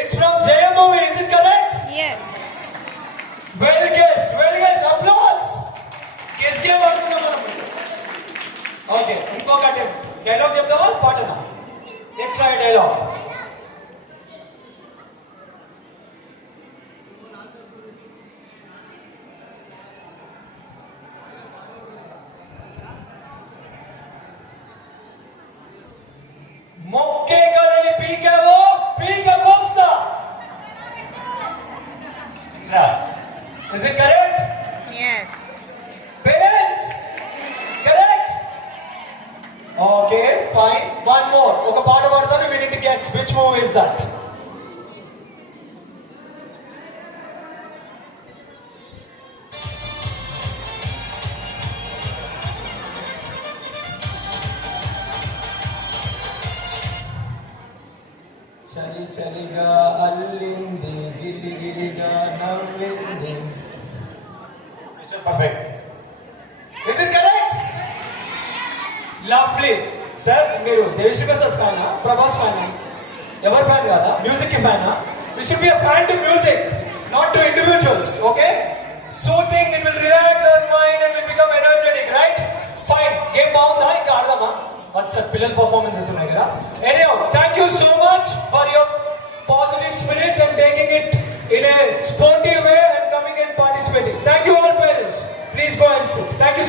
It's from Jayam movie, is it correct? Yes. Well guessed, well guessed. Applause. किसके पढ़ते हो? Okay, ఇంకొక attempt. Dialogue చెప్తావా పాటనా? Let's try dialogue. మొక్కే కలని పీకేవో పీక కోస్తా. Indra, is it correct? Yes. Parents, correct? Okay, fine. One more. ఒక పాట పాడతాను. We need to guess which movie is that. చలి చలిగా అల్లింది గిలి గిలిగా నవ్వింది. Perfect. Is it correct? Lovely. Sir మీరు దేవిశ్రీ సార్ ఫ్యానా ప్రభాస్ ఫ్యానా? ఎవరి ఫ్యాన్ కాదా? మ్యూజిక్ కి ఫ్యానా? We should be a fan to music, not to individuals. Okay, soothing, it will relax our mind and will become energetic, right? Fine. Game బాగుందా? ఇంకా ఆడదామా? వన్స్ సార్ పిల్లల పర్ఫార్మెన్సెస్ ఉన్నాయి కదా. Anyhow, thank you so much for your positive spirit and taking it in a sportive way and coming and participating. Thank you all parents. Please go and sit. Thank you so much.